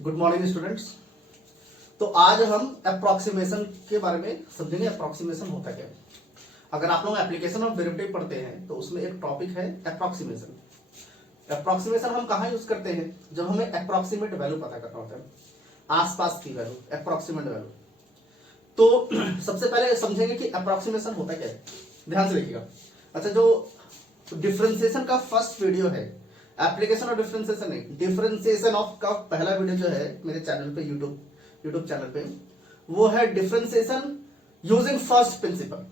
Good morning students. तो आज हम अप्रोक्सीमेशन के बारे में समझेंगे। अप्रोक्सीमेशन होता क्या है। अगर आप लोग एप्लीकेशन ऑफ डेरिवेटिव पढ़ते हैं तो उसमें एक टॉपिक है अप्रोक्सीमेशन। अप्रोक्सीमेशन हम कहाँ यूज करते हैं? जब हमें अप्रोक्सीमेट वैल्यू पता करना होता है, आसपास की वैल्यू, अप्रोक्सीमेट वैल्यू। तो सबसे पहले समझेंगे कि अप्रोक्सीमेशन होता क्या है। ध्यान से देखिएगा। अच्छा, जो डिफरेंशिएशन का फर्स्ट वीडियो है, एप्लीकेशन ऑफ डिफरेंशिएशन नहीं, डिफरेंशिएशन ऑफ का पहला वीडियो जो है मेरे चैनल पे, यूट्यूब चैनल पे, वो है डिफरेंशिएशन यूजिंग फर्स्ट प्रिंसिपल।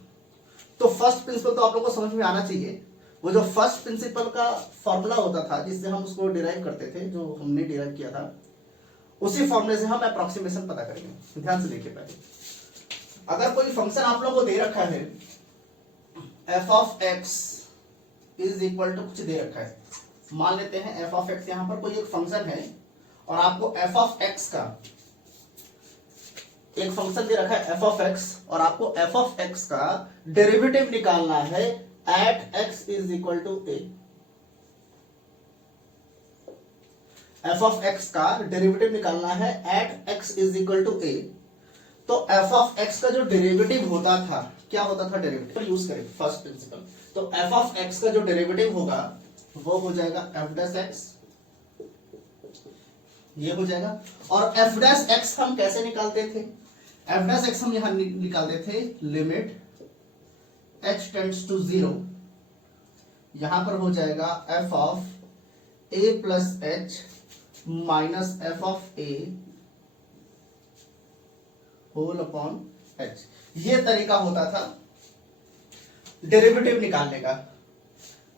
तो फर्स्ट प्रिंसिपल तो आप लोगों को समझ में आना चाहिए। वो जो फर्स्ट प्रिंसिपल का फॉर्मूला होता था जिससे हम उसको डिराइव करते थे, जो हमने डिराइव किया था, उसी फॉर्मूले से हम अप्रोक्सीमेशन पता करेंगे। ध्यान से देखिए। पहले अगर कोई फंक्शन आप लोगों को दे रखा है F of x is equal to कुछ दे रखा है, मान लेते हैं एफ ऑफ एक्स, यहां पर कोई एक फंक्शन है और आपको एफ ऑफ एक्स का एक फंक्शन दे रखा है एफ ऑफ एक्स, और आपको एफ ऑफ एक्स का डेरिवेटिव निकालना है at x is equal to a. F of x का डेरिवेटिव निकालना है at x is equal to a. तो एफ ऑफ एक्स का जो डेरिवेटिव होता था, क्या होता था? डेरिवेटिव यूज करें फर्स्ट प्रिंसिपल। तो एफ ऑफ एक्स का जो डेरिवेटिव होगा वो हो जाएगा एफ डैश एक्स, ये हो जाएगा। और एफ डैश एक्स हम कैसे निकालते थे? एफ डैश एक्स हम यहां निकालते थे लिमिट एच टेंड्स टू 0। यहां पर हो जाएगा F of A plus H minus F of A whole upon H. ये तरीका होता था डेरिवेटिव निकालने का।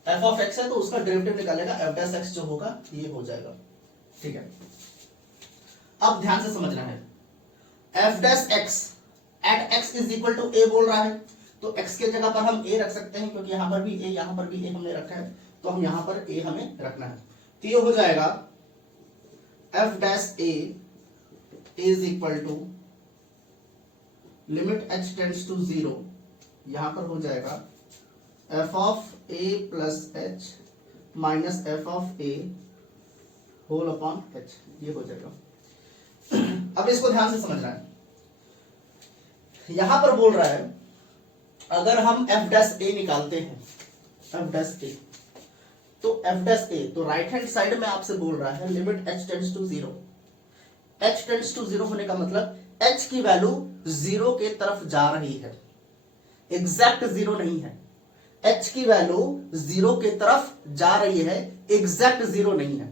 एफ ऑफ एक्स है तो उसका डेरिवेटिव निकालेगा, एफ डैश एक्स जो होगा ये हो जाएगा। ठीक है, अब ध्यान से समझना है। F dash x at x is equal to a बोल रहा है, तो एक्स के जगह पर हम ए रख सकते हैं, क्योंकि यहां पर भी ए, यहां पर भी ए हमने रखा है, तो हम यहां पर ए हमें रखना है। तो ये हो जाएगा F dash A is equal to limit H tends to 0। यहां पर हो जाएगा F of A plus H minus F of A whole upon H, ये हो जाएगा। अब इसको ध्यान से समझना है। यहां पर बोल रहा है अगर हम एफ डैश ए निकालते हैं, एफ डैश ए, तो एफ डैश ए, तो राइट हैंड साइड में आपसे बोल रहा है limit H tends to 0। H tends to 0 होने का मतलब एच की वैल्यू 0 के तरफ जा रही है, एग्जैक्ट 0 नहीं है। एच की वैल्यू 0 के तरफ जा रही है, एग्जैक्ट 0 नहीं है।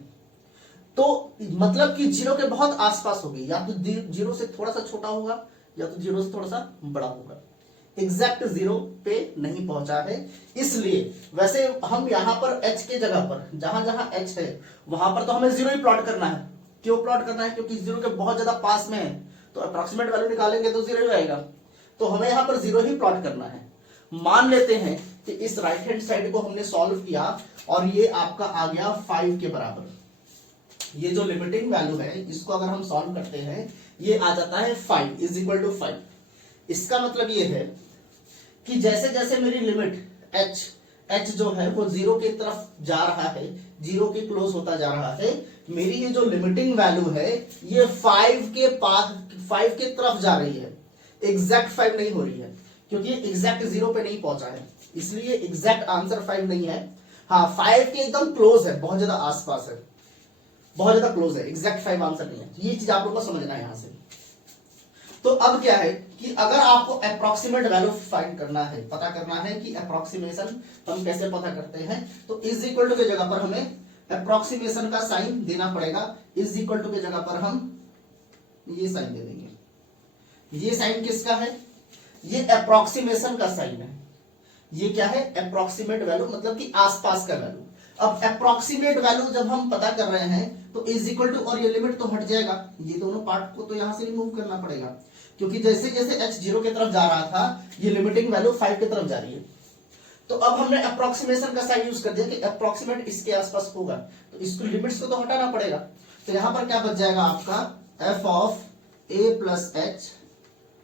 तो मतलब कि 0 के बहुत आसपास होगी, या तो 0 से थोड़ा सा छोटा होगा या तो 0 से थोड़ा सा बड़ा होगा, एग्जैक्ट 0 पे नहीं पहुंचा है। इसलिए वैसे हम यहां पर h के जगह पर जहां जहां h है वहां पर तो हमें 0 ही प्लॉट करना है। क्यों प्लॉट करना है? क्योंकि 0 के बहुत ज्यादा पास में है, तो अप्रॉक्सीमेट वैल्यू निकालेंगे तो 0 ही आएगा, तो हमें यहां पर 0 ही प्लॉट करना है। मान लेते हैं कि इस राइट हैंड साइड को हमने सॉल्व किया और ये आपका आ गया 5 के बराबर। ये जो लिमिटिंग वैल्यू है इसको अगर हम सॉल्व करते हैं, ये आ जाता है 5 इज इक्वल टू 5। इसका मतलब ये है कि जैसे जैसे मेरी लिमिट h जो है वो 0 की तरफ जा रहा है, 0 के क्लोज होता जा रहा है, मेरी ये जो लिमिटिंग वैल्यू है ये 5 के पास, 5 के तरफ जा रही है, एग्जैक्ट 5 नहीं हो रही है, क्योंकि एग्जैक्ट 0 पे नहीं पहुंचा है, इसलिए एग्जैक्ट आंसर 5 नहीं है। हाँ, 5 के एकदम क्लोज है, बहुत ज्यादा आसपास है, बहुत ज्यादा क्लोज है, एग्जैक्ट 5 आंसर नहीं है। ये चीज आप लोग को समझना है यहां से। तो अब क्या है कि अगर आपको अप्रोक्सीमेट वैल्यू फाइंड करना है, पता करना है कि अप्रोक्सीमेशन हम कैसे पता करते हैं, तो इज इक्वल टू के जगह पर हमें अप्रोक्सीमेशन का साइन देना पड़ेगा। इज इक्वल टू के जगह पर हम ये साइन दे देंगे। ये साइन किसका है? ये अप्रोक्सीमेशन का साइन है। ये क्या है? अप्रोक्सीमेट वैल्यू, मतलब कि आसपास का वैल्यू। अब अप्रोक्सीमेट वैल्यू जब हम पता कर रहे हैं तो इज इक्वल टू, और ये लिमिट तो हट जाएगा, ये दोनों पार्ट को तो यहां से रिमूव करना पड़ेगा, क्योंकि जैसे जैसे h 0 की तरफ जा रहा था ये लिमिटिंग वैल्यू 5 की तरफ जा रही है। तो अब हमने अप्रोक्सीमेशन का साइन यूज कर दिया कि अप्रोक्सीमेट इसके आसपास होगा, तो इसको लिमिट्स को तो हटाना पड़ेगा। तो यहां पर क्या बच जाएगा आपका F of A plus H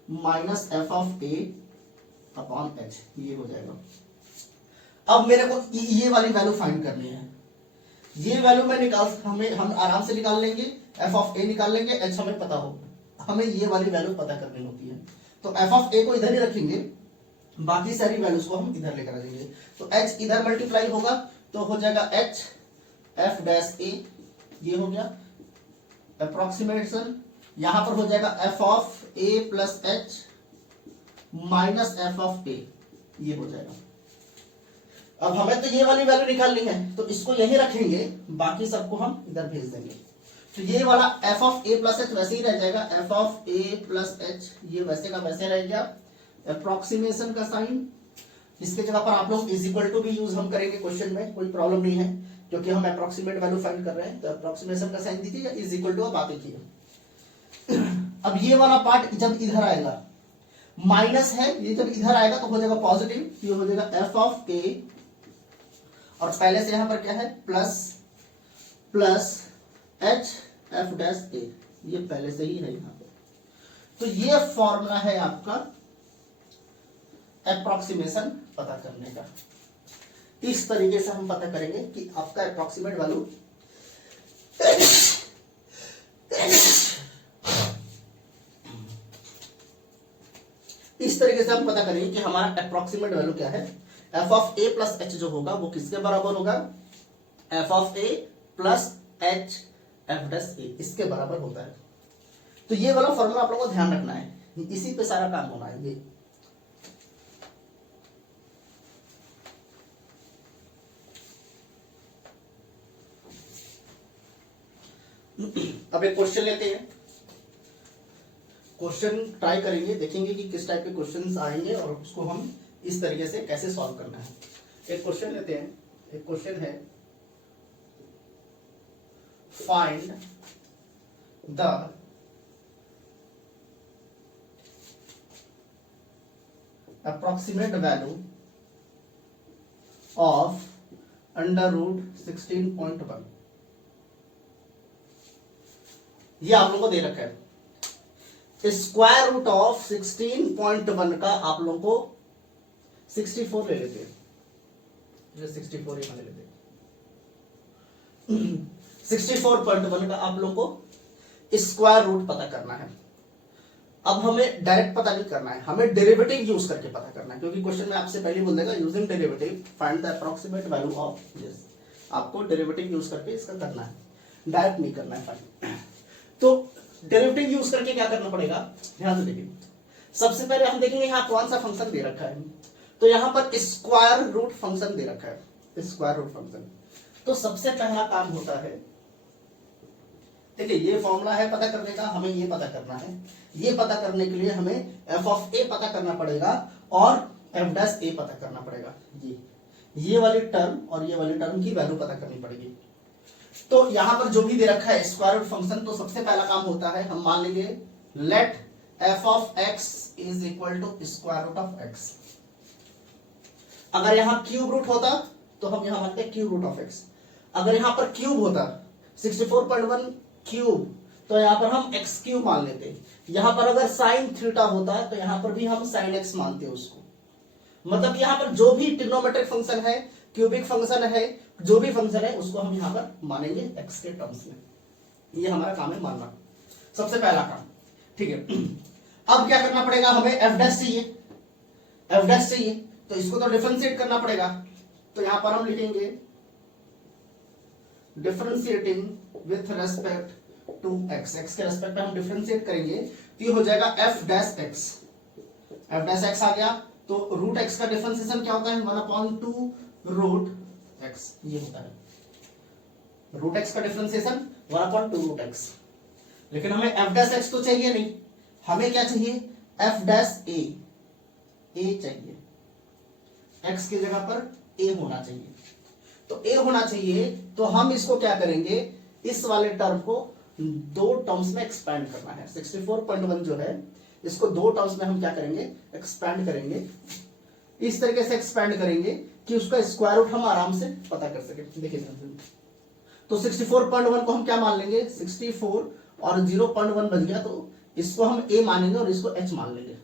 minus F of A upon H, ये हो जाएगा। अब मेरे को ये वाली वैल्यू फाइंड करनी है। ये वैल्यू मैं हम आराम से निकाल लेंगे एफ ऑफ ए निकाल लेंगे, एच हमें पता होगा, हमें ये वाली वैल्यू पता करनी होती है। तो एफ ऑफ ए को इधर ही रखेंगे, बाकी सारी वैल्यूज को हम इधर लेकर आ जाएंगे। तो एच इधर मल्टीप्लाई होगा तो हो जाएगा एच एफ डैश ए, ये हो गया अप्रोक्सीमेशन। यहां पर हो जाएगा F of A plus H minus F of a, ये हो जाएगा। अब हमें तो ये वाली वैल्यू निकालनी है तो इसको यहीं रखेंगे, बाकी सबको हम इधर भेज देंगे। तो ये वाला F of A plus H वैसे ही रह जाएगा, F of A plus H ये वैसे का वैसे रह गया। अप्रोक्सीमेशन का साइन, इसके जगह पर आप लोग इज इक्वल टू भी यूज हम करेंगे क्वेश्चन में, कोई प्रॉब्लम नहीं है क्योंकि हम अप्रोक्सीमेट वैल्यू फाइंड कर रहे हैं। तो अप्रोक्सीमेशन का साइन दीजिए या इज इक्वल टू आप आते किए। अब ये वाला पार्ट जब इधर आएगा माइनस है, ये जब इधर आएगा तो हो जाएगा पॉजिटिव, ये हो जाएगा एफ ऑफ ए और पहले से यहां पर क्या है plus plus h f dash a, ये पहले से ही है यहां पर। तो ये फॉर्मूला है आपका अप्रोक्सीमेशन पता करने का। इस तरीके से हम पता करेंगे कि आपका अप्रोक्सीमेट वैल्यू इस तरीके से हम पता करेंगे कि हमारा अप्रोक्सीमेट वैल्यू क्या है। F of A plus h जो होगा वो किसके बराबर होगा, f of A plus h f dash a, इसके बराबर होता है। तो ये वाला फॉर्मूला आप लोगों को ध्यान रखना है, इसी पे सारा काम होना है ये। अब एक क्वेश्चन लेते हैं, क्वेश्चन ट्राई करेंगे, देखेंगे कि किस टाइप के क्वेश्चंस आएंगे और उसको हम इस तरीके से कैसे सॉल्व करना है। एक क्वेश्चन लेते हैं, एक क्वेश्चन है find the approximate value of under root 16.1। ये आप लोगों को दे रखा है। स्क्वायर रूट ऑफ 16.1 का आप लोगों को 64 ले लेते हैं, 64 यहां ले लेते हैं। 64.1 का आप लोगों को स्क्वायर रूट पता करना है। अब हमें डायरेक्ट पता नहीं करना है, हमें डेरिवेटिव यूज करके पता करना है, क्योंकि क्वेश्चन में आपसे पहले बोल देगा using derivative find the approximate value of this. आपको डेरिवेटिव यूज करके इसका करना है, डायरेक्ट नहीं करना है फाइंड। तो डेरिवेटिव यूज करके क्या करना पड़ेगा, ध्यान से देखिए। सबसे पहले हम देखेंगे यहाँ कौन सा फंक्शन दे रखा है। तो यहाँ पर स्क्वायर रूट फंक्शन दे रखा है, स्क्वायर रूट फंक्शन। तो सबसे पहला काम होता है, देखिए ये फॉर्मूला है पता करने का, हमें ये पता करना है। ये पता करने के लिए हमें एफ ऑफ ए पता करना पड़ेगा और एफ डैश ए पता करना पड़ेगा। ये वाली टर्म और ये वाली टर्म की वैल्यू पता करनी पड़ेगी। तो यहां पर जो भी दे रखा है स्क्वायर रूट फंक्शन, तो सबसे पहला काम होता है हम मान लेंगे let F of x is equal to square root of X. अगर यहां क्यूब रूट होता तो हम यहां मानते क्यूब रूट ऑफ एक्स। अगर यहां पर क्यूब होता 64.1 क्यूब तो यहां पर हम एक्स क्यूब मान लेते। यहां पर अगर साइन थीटा होता तो यहां पर भी हम साइन एक्स मानते उसको। मतलब यहां पर जो भी ट्रिग्नोमेट्रिक फंक्शन है, क्यूबिक फंक्शन है, जो भी फंक्शन है उसको हम यहां पर मानेंगे एक्स के टर्म्स में। ये हमारा काम है मानना, सबसे पहला काम, ठीक है। अब क्या करना पड़ेगा, हमें एफ डैश चाहिए, एफ डैश चाहिए तो इसको तो डिफरेंशिएट करना पड़ेगा। तो यहां पर हम लिखेंगे differentiating with respect to x, x के रेस्पेक्ट में हम डिफरेंशिएट करेंगे तो ये हो जाएगा F dash x. F dash x आ गया तो रूट एक्स का डिफरेंशिएशन क्या होता है, 1/2 रूट एक्स, ये होता है रूट एक्स का डिफरेंशिएशन 1/2 रूट एक्स। लेकिन हमें एफ डैश एक्स तो चाहिए नहीं, हमें क्या चाहिए, एफ डैश ए, ए चाहिए, एक्स की जगह पर ए होना चाहिए। तो ए होना चाहिए तो हम इसको क्या करेंगे, इस वाले टर्म को दो टर्म्स में एक्सपैंड करना है। 64.1 जो है इसको दो टर्म्स में हम क्या करेंगे, एक्सपैंड करेंगे। इस तरीके से एक्सपैंड करेंगे कि उसका स्क्वायर रूट हम आराम से पता कर सके। देखिए तो 64.1 को हम क्या मान लेंगे, 64 और 0.1 बच गया तो इसको हम a मानेंगे और इसको h मान लेंगे।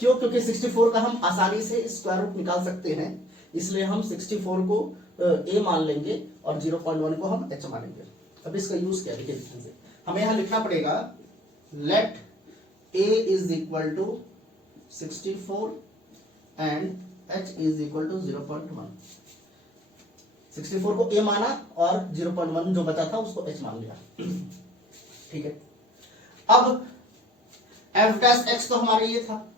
क्यों, क्योंकि 64 का हम आसानी से स्क्वायर रूट निकाल सकते हैं, इसलिए हम 64 को a मान लेंगे और 0.1 को हम h मानेंगे। अब इसका यूज क्या, देखिए ध्यान से। हमें यहां लिखना पड़ेगा let a is equal to 64 and h is equal to 0.1। 64 को a माना और 0.1 जो बचा था उसको h मान लिया। ठीक है, अब f डैश x तो हमारा ये था,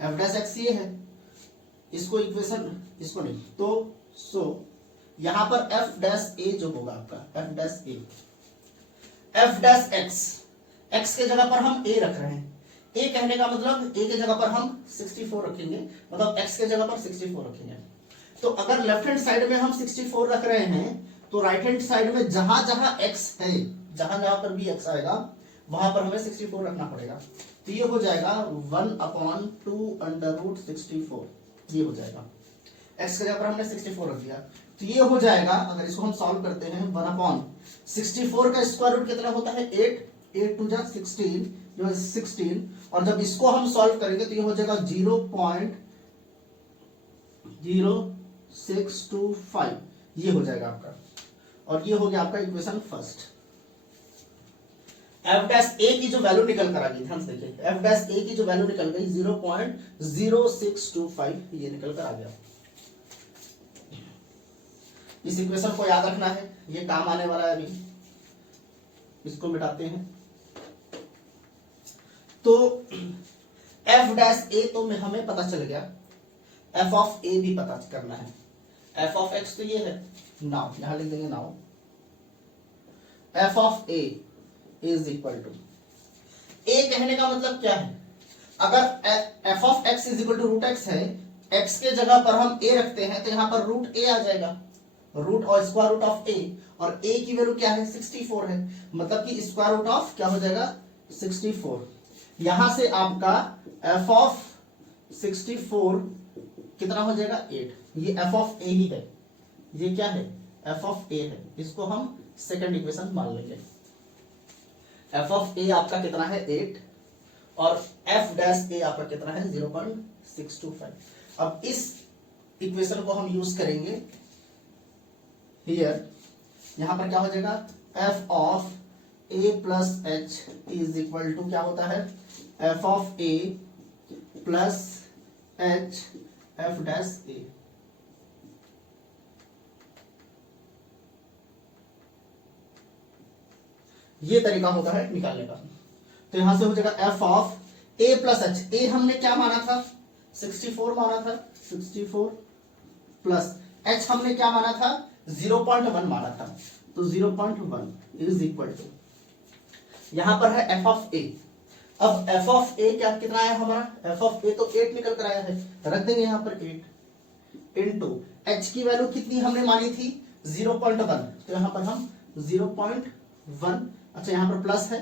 f डैश x ये है, इसको इक्वेशन इसको नहीं तो सो यहां पर f डैश a जो होगा आपका f dash a, f dash x के जगह पर हम a रख रहे हैं। a कहने का मतलब a के जगह पर हम 64 रखेंगे, मतलब x के जगह पर 64 रखेंगे। तो अगर लेफ्ट हैंड साइड में हम 64 रख रहे हैं तो राइट हैंड साइड में जहां जहां x है, जहां जहां पर भी x आएगा वहां पर हमें 64 रखना पड़ेगा। तो ये हो जाएगा 1/2 √64, ये हो जाएगा। x के जगह पर हमने 64 रख दिया, तो ये हो जाएगा, अगर इसको हम सॉल्व करते हैं 1/64 का स्क्वायर रूट कितना होता है 8, 8 टू जा 16 जो है 16, और जब इसको हम सॉल्व करेंगे तो ये हो जाएगा 0.0625, ये हो जाएगा आपका, और ये हो गया आपका equation first. f dash a की जो वैल्यू निकल कर आ गई, ध्यान से देखिए, f डैश a की जो वैल्यू निकल गई 0.0625, ये निकल कर आ गया। इस इक्वेशन को याद रखना है, ये काम आने वाला है। अभी इसको मिटाते हैं, तो f डैश a तो हमें पता चल गया, f ऑफ a भी पता करना है। f ऑफ x तो ये है, नाउ यहां लिख देंगे, now f of a is equal to, a कहने का मतलब क्या है, अगर f of x is equal to root x है, x के जगह पर हम a रखते हैं तो यहां पर रूट a आ जाएगा, रूट और स्क्वायर रूट ऑफ a, और a की वैल्यू क्या है 64 है, मतलब कि स्क्वायर रूट ऑफ क्या हो जाएगा 64। यहां से आपका f ऑफ 64 कितना हो जाएगा 8, ये f ऑफ a ही है, ये क्या है f ऑफ a है, इसको हम सेकंड इक्वेशन मान लेंगे। f ऑफ a आपका कितना है 8 और f डैश a आपका कितना है 0.625। अब इस इक्वेशन को हम यूज करेंगे हियर, यहां पर क्या हो जाएगा f of a plus h is equal to क्या होता है f of a plus h f dash a। ये तरीका होता है निकालने का। तो यहां से हो जाएगा f of a plus h, a हमने क्या माना था 64 माना था, 64 प्लस h हमने क्या माना था 0.1 माना था, तो 0.1 इज इक्वल टू, यहां पर है f ऑफ a। अब f ऑफ a क्या कितना है हमारा, f ऑफ a तो 8 निकल कर आया है, रख देंगे यहां पर 8 इनटू h की वैल्यू कितनी हमने मानी थी 0.1, तो यहां पर हम 0.1, अच्छा यहां पर प्लस है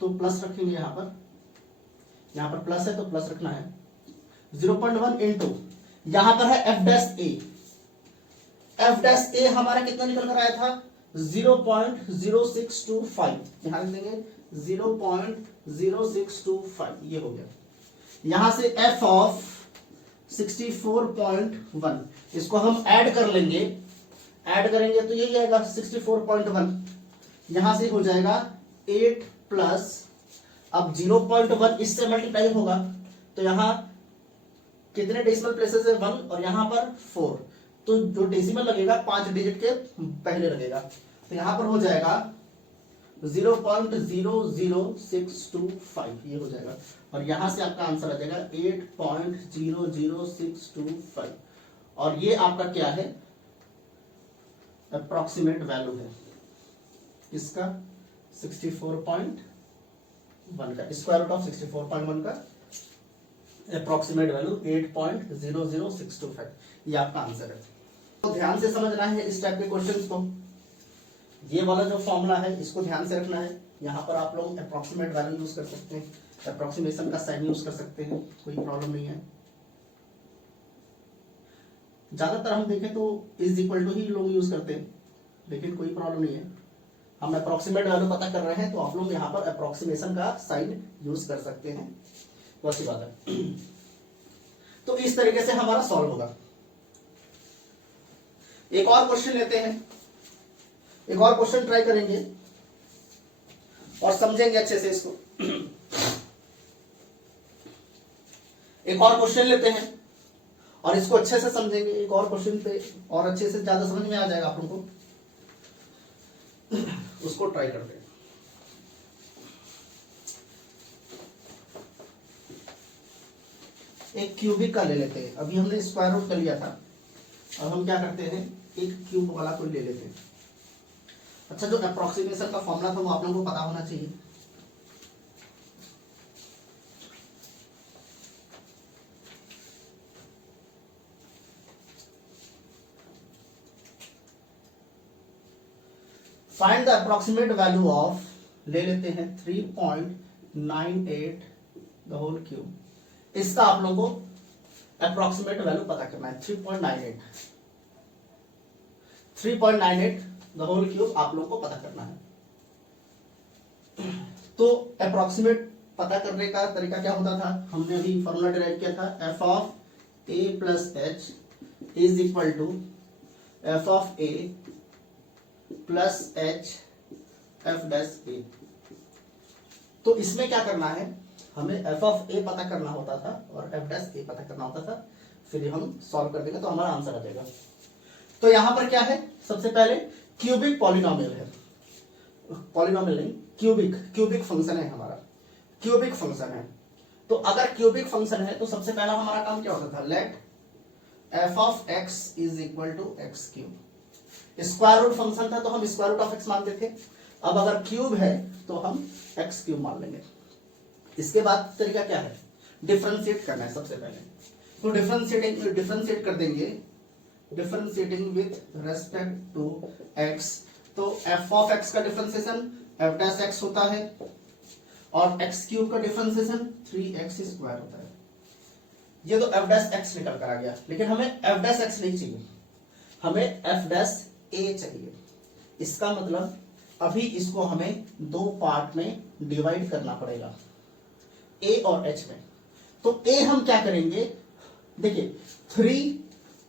तो प्लस रखेंगे, यहां पर प्लस है तो प्लस रखना है, 0.1 इनटू यहां पर है f dash a, f dash a हमारा कितना निकल कर आया था 0.0625, यहां लिख देंगे 0.0625, ये हो गया। यहां से f ऑफ 64.1 इसको हम ऐड कर लेंगे, ऐड करेंगे तो यही आएगा 64.1, यहां से हो जाएगा 8 प्लस, अब 0.1 इससे मल्टीप्लाई होगा तो यहां कितने डेसिमल प्लेसेस है 1 और यहां पर 4, तो जो डेसिमल लगेगा 5 डिजिट के पहले लगेगा, तो यहां पर हो जाएगा 0.00625, ये हो जाएगा, और यहां से आपका आंसर आ जाएगा 8.00625, और ये आपका क्या है अप्रोक्सीमेट वैल्यू है इसका 64.1 का, स्क्वायर रूट ऑफ 64.1 का अप्रोक्सीमेट वैल्यू 8.00625, ये आपका आंसर है। तो ध्यान से समझना है इस टाइप के क्वेश्चंस को, ये वाला जो फॉर्मूला है इसको ध्यान से रखना है। यहाँ पर आप लोग अप्रोक्सीमेट वैल्यू यूज कर सकते हैं, अप्रोक्सीमेशन का साइन यूज कर सकते हैं, कोई प्रॉब्लम नहीं है। ज्यादातर हम देखें तो इज इक्वल टू ही लोग यूज करते हैं, लेकिन कोई प्रॉब्लम नहीं है, हम अप्रोक्सीमेट वैल्यू पता कर रहे हैं तो आप लोग यहाँ पर अप्रोक्सीमेशन का साइन यूज कर सकते हैं, तो अच्छी बात है। तो इस तरीके से हमारा सॉल्व होगा। एक और क्वेश्चन लेते हैं, एक और क्वेश्चन ट्राई करेंगे। और समझेंगे अच्छे से इसको। एक और क्वेश्चन लेते हैं और इसको अच्छे से समझेंगे। एक और क्वेश्चन पे और अच्छे से ज्यादा समझ में आ जाएगा आप लोगों को। उसको ट्राई करते हैं। एक क्यूबिक का ले लेते हैं। अभी हमने स्क्वायर रूट कर लिया था, अब हम क्या करते हैं, एक क्यूब वाला कोई ले लेते हैं। अच्छा, जो अप्रोक्सीमेशन का फॉर्मूला था वो आप लोगों को पता होना चाहिए। Find the approximate value of, ले लेते हैं 3.98 द होल क्यूब। इसका आप लोगों को अप्रोक्सीमेट वैल्यू पता करना है। 3.98 द होल क्यूब आप लोगों को पता करना है। तो अप्रोक्सीमेट पता करने का तरीका क्या होता था, हमने अभी फॉर्मूला डिराइव किया था, f of A plus h is equal to f of A plus h f dash a. तो इसमें क्या करना है, हमें एफ ऑफ ए पता करना होता था और एफ डैश ए पता करना होता था, फिर हम सॉल्व कर देंगे तो हमारा आंसर आ जाएगा। तो यहां पर क्या है, सबसे पहले क्यूबिक पॉलिनोमियल है, पॉलिनोमियल नहीं, क्यूबिक फंक्शन है हमारा, क्यूबिक फंक्शन है। तो अगर क्यूबिक फंक्शन है तो सबसे पहला हमारा काम क्या होता था, let F of x is equal to x cube. Square root function था तो हम स्क्वायर रूट ऑफ एक्स मानते थे। अब अगर क्यूब है तो हम एक्स क्यूब मान लेंगे। इसके बाद तरीका क्या है, डिफरेंशिएट करना है सबसे पहले। तो डिफरेंशिएट कर देंगे, differentiating with respect to X. तो एफ ऑफ एक्स का डिफरेंशिएशन एफ डैश एक्स होता है और एक्स क्यूब का डिफरेंशिएशन 3x स्क्वायर होता है। ये तो एफ डैश एक्स निकल कर आ गया, लेकिन हमें एफ डैश एक्स नहीं चाहिए, हमें एफ डैश ए चाहिए। इसका मतलब अभी इसको हमें दो पार्ट में डिवाइड करना पड़ेगा, ए और एच में। तो ए हम क्या करेंगे, देखिए 3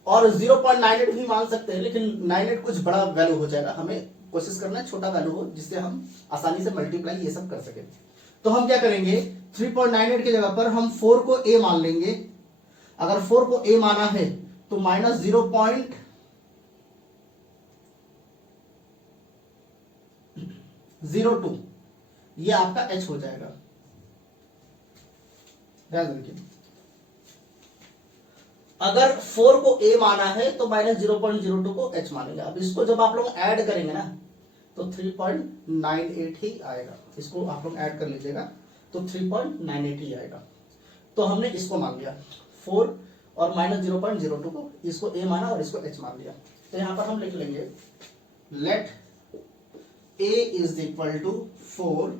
और 0.98 भी मान सकते हैं, लेकिन 98 कुछ बड़ा वैल्यू हो जाएगा, हमें कोशिश करना है छोटा वैल्यू हो जिससे हम आसानी से मल्टीप्लाई ये सब कर सके। तो हम क्या करेंगे, 3.98 की जगह पर हम 4 को ए मान लेंगे। अगर 4 को ए माना है तो माइनस 0.02 ये आपका एच हो जाएगा। ध्यान रखिए, अगर 4 को a माना है तो माइनस 0.02 को h मानेंगे। अब इसको जब आप लोग ऐड करेंगे ना तो 3.98 ही आएगा। इसको आप लोग ऐड कर लीजिएगा तो 3.98 ही आएगा। तो हमने इसको मान लिया 4 और माइनस 0.02 को, इसको a माना और इसको h मान लिया। तो यहां पर हम लिख लेंगे let a is equal to 4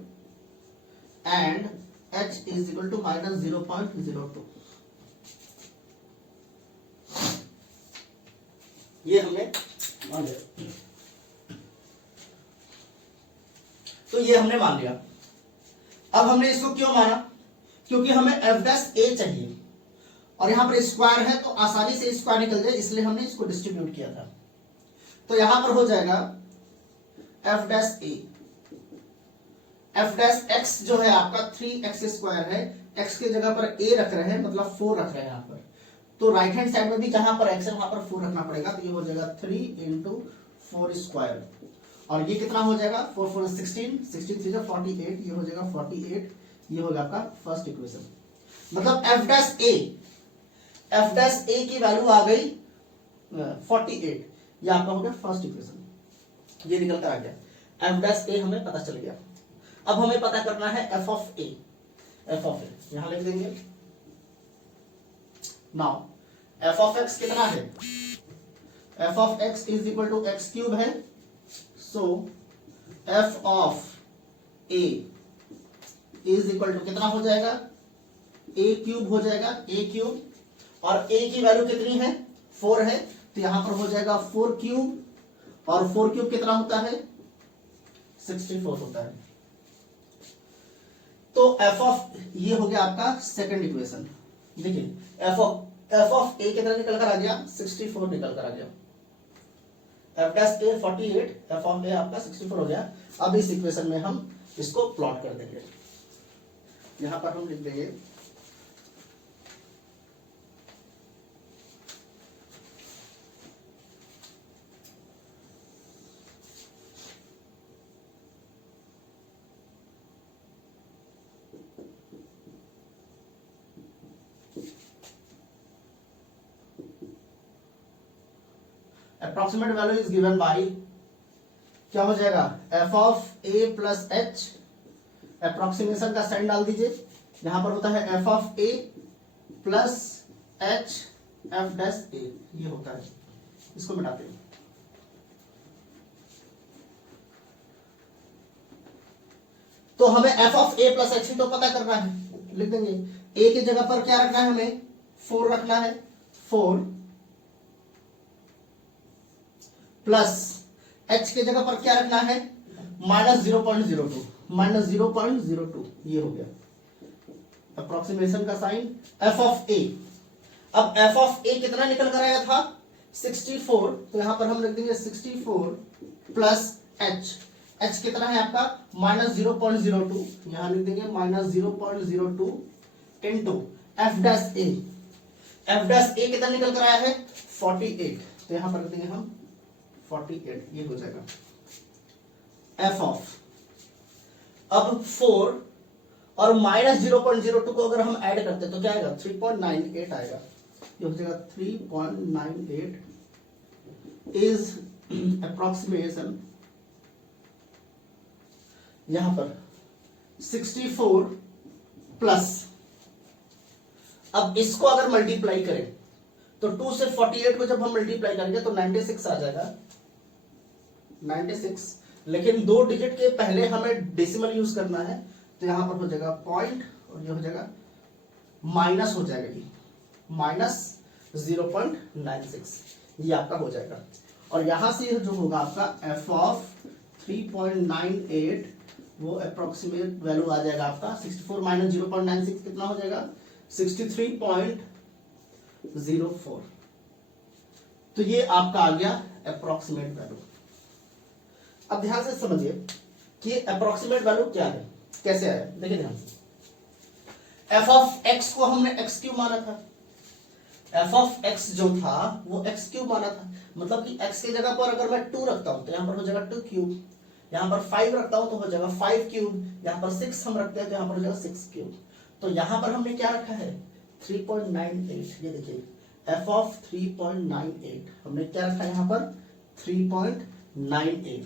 and h is equal to minus 0.02। ये हमने मान लिया। तो ये हमने मान लिया। अब हमने इसको क्यों माना, क्योंकि हमें एफ डैश ए चाहिए और यहां पर स्क्वायर है तो आसानी से स्क्वायर निकल जाए, इसलिए हमने इसको डिस्ट्रीब्यूट किया था। तो यहां पर हो जाएगा एफ डैश ए, एफ डैश एक्स जो है आपका 3x स्क्वायर है, x की जगह पर a रख रहे हैं, मतलब 4 रख रहे हैं यहां पर। तो राइट हैंड साइड में भी जहां पर x है वहां पर 4 रखना पड़ेगा। तो ये हो जाएगा 3 × 4 स्क्वायर और ये कितना हो जाएगा, 4 4 16, 16 3 48, ये हो जाएगा 48। ये होगा आपका फर्स्ट इक्वेशन। मतलब एफ डैश ए की वैल्यू आ गई 48। ये आपका हो गया फर्स्ट इक्वेशन, ये निकल कर आ गया। एफ डैश ए हमें पता चल गया। अब हमें पता करना है F of a. F of a यहां लिख देंगे। नाउ एफ ऑफ एक्स कितना है, F of x is equal to x cube है। So f of a is equal to कितना हो जाएगा, ए क्यूब हो जाएगा, ए क्यूब। और ए की वैल्यू कितनी है, 4 है, तो यहां पर हो जाएगा 4 क्यूब। और 4 क्यूब कितना होता है, 64 होता है। तो एफ ऑफ, ये हो गया आपका सेकंड इक्वेशन। देखिए एफ ऑफ ए कितना निकल कर आ गया, 64 निकल कर आ गया। F dash a 48, f of a आपका 64 हो गया। अब इस इक्वेशन में हम इसको प्लॉट कर देंगे। यहां पर हम लिख देंगे approximate value is given by, क्या हो जाएगा, F of A plus h, approximation का साइन डाल दीजिए, यहां पर होता है F of A plus h f dash a, ये होता है, इसको मिटाते हैं। तो हमें f of A plus h ही तो पता करना है, लिख देंगे ए की जगह पर क्या रखना है, हमें 4 रखना है, 4 प्लस एच की जगह पर क्या रखना है, -0.02, -0.02, ये हो गया अप्रोक्सीमेशन का साइन एफ ऑफ ए। अब एफ ऑफ ए कितना निकल कर आया था, 64, तो यहां पर हम लिख देंगे 64 प्लस एच, एच कितना है आपका -0.02, यहां लिख देंगे -0.02 इनटू एफ डैश ए, एफ डैश ए कितना निकल कर आया है 48, तो यहां पर लिख देंगे हम 48, ये हो जाएगा एफ ऑफ। अब 4 और -0.02 को अगर हम ऐड करते हैं तो क्या आएगा, 3.98 आएगा, ये हो जाएगा 3.98 इज अप्रोक्सीमेशन, यहां पर 64 प्लस, अब इसको अगर मल्टीप्लाई करें तो 2 से 48 को जब हम मल्टीप्लाई करेंगे तो 96 आ जाएगा, 96, लेकिन 2 डिजिट के पहले हमें डेसिमल यूज करना है, तो यहां पर हो जाएगा पॉइंट और ये हो जाएगा माइनस हो जाएगा, ये -0.96, ये आपका हो जाएगा। और यहां से जो होगा आपका एफ ऑफ 3.98, वो अप्रोक्सीमेट वैल्यू आ जाएगा आपका 64 माइनस 0.96 कितना हो जाएगा, 63.04, तो ये आपका आ गया अप्रोक्सीमेट वैल्यू। अब ध्यान से समझिए कि अप्रोक्सीमेट वैल्यू क्या है, कैसे आया, देखिए ध्यान से, एफ ऑफ एक्स को हमने एक्स क्यूब माना था, एफ ऑफ एक्स जो था वो एक्स क्यूब माना था, मतलब कि एक्स की जगह पर अगर मैं 2 रखता हूं तो यहां पर हो जाएगा 2 क्यूब, यहां पर 5 रखता हूं तो हो जाएगा 5 क्यूब, यहां पर 6 हम रखते हैं तो यहां पर हो जाएगा 6 क्यूब। तो यहां पर हमने क्या रखा है 3.98, ये देखिए एफ ऑफ 3.98 हमने क्या रखा है यहां पर 3.98,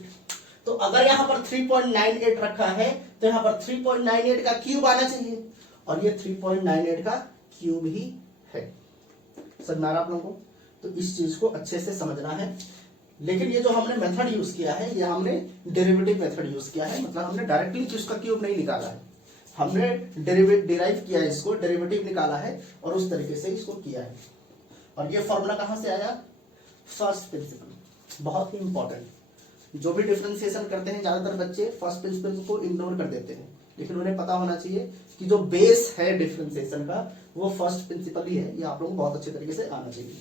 तो अगर यहां पर 3.98 रखा है तो यहां पर 3.98 का क्यूब आना चाहिए, और ये 3.98 का क्यूब ही है। समझ में आ रहा आप लोगों को, तो इस चीज को अच्छे से समझना है। लेकिन ये जो हमने मेथड यूज किया है, ये हमने डेरिवेटिव मेथड यूज किया है, मतलब हमने डायरेक्टली इसका क्यूब नहीं निकाला है, हमने डिराइव किया है, इसको डेरिवेटिव निकाला है और उस तरीके से इसको किया है। और ये फॉर्मूला कहां से आया, फर्स्ट प्रिंसिपल, बहुत ही इंपॉर्टेंट। जो भी डिफरेंशिएशन करते हैं ज्यादातर बच्चे फर्स्ट प्रिंसिपल को इग्नोर कर देते हैं, लेकिन उन्हें पता होना चाहिए कि जो बेस है डिफरेंशिएशन का वो फर्स्ट प्रिंसिपल ही है, ये आप लोगों को बहुत अच्छे तरीके से आना चाहिए।